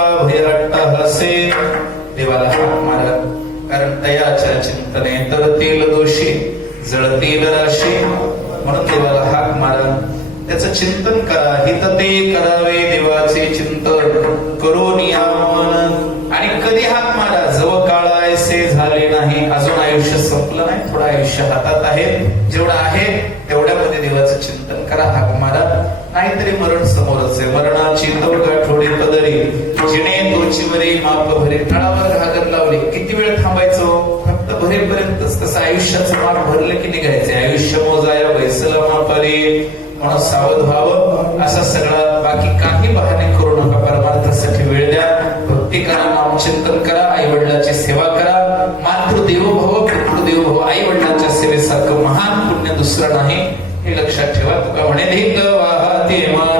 देवा भयहट्ट हसे. देवाला हाक मारत कारण तयाच्या चिंतने तरतील दोषी जळतील राशी. म्हणून देवाला हाक मारत त्याचं चिंतन करा हित ते करावे देवाचे चिंतन करो नियामन. आणि कधी हाक मारा जव काळायसे झाले नाही. अजून आयुष्य संपलं नाही थोडं आयुष्य हातात आहे. जेवढं आहे तेवढ्यामध्ये देवाचं चिंतन करा हाक मारा. नाहीतरी मरण समोरच आहे. मरणाची तोडगा येणे दोनशे माप भरे तळावर घागर लावले किती वेळ थांबायचो? फक्त भरेपर्यंतच. तसं आयुष्याचं माप भरलं की निघायचं. आयुष्य मोजाया वैसला मापारे म्हणून सावध व्हावं. असा सगळा बाकी काही बहाने करू नका. परमार्थासाठी वेळ द्या. भक्ती करा नामचिंतन करा. आई वडिलांची सेवा करा. मातृदेव भव पितृदेव भव. आई वडिलांच्या सेवेसारखं महान पुण्य दुसरं नाही. हे लक्षात ठेवा. तुका म्हणे वाहते मा